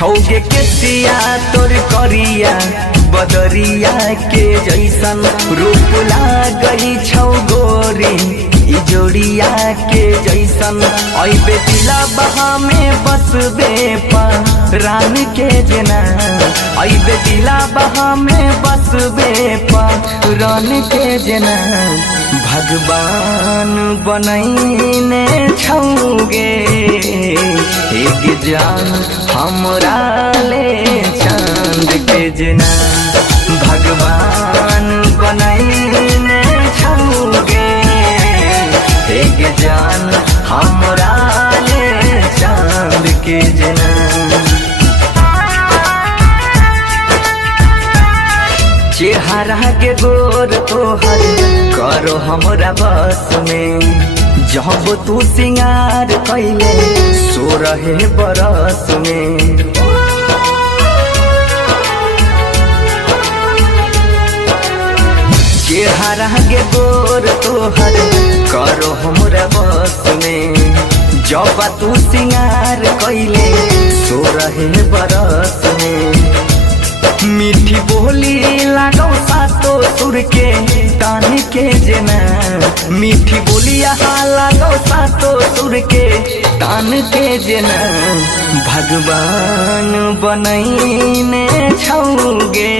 छौगे के सिया तोर करिया बदरिया के जैसन रूप लागई छौ गोरी ई जोड़िया के जैसन ऐबे दिला बहा में बसबे रान के जना ऐबे दिला बहा में बसबे रान के जना भगवान बनैने छौगे एक जान हमरा ले चांद के जना भगवान बनैने छौगे एक जान हमरा ले चांद के जना। चेहरा के गोर तोहर करो हमरा बस में जब तू सिंगार कैले सो रहे बरस में चेहरा के गोर तोहर करो हमरा बस में जब तू सिंगार कैले सो रहे बरस में मीठी बोली लागो सातो सुर के तान के जना मीठी बोलिया लागो सातो सुर के तान के जना भगवान बनैने छौगे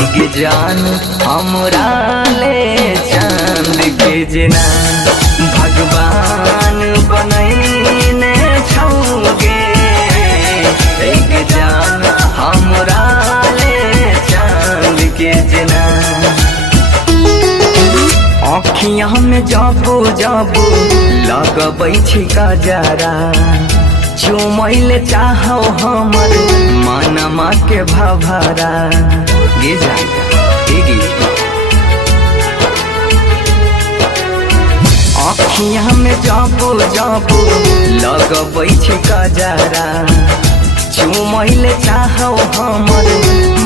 एक जान हमरा ले चांद के जना भगवान बनैने छौगे एक जान हमरा ले चांद के जना। आँखियाँ में जाबो जाबो लगबै छी गजरा चुमैले चाहो हमर मनमा के भभरा गे जा गे आँखियाँ में जाबो जाबो लगबै छी गजरा चुमैले चाहो हमर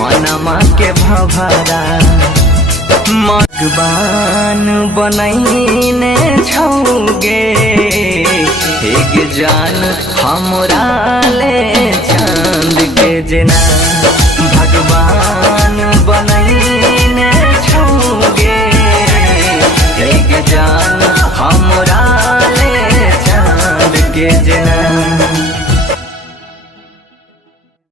मनमा के भभरा भगवान बनैने छौगे एक जान हमरा ले चांद के जना भगवान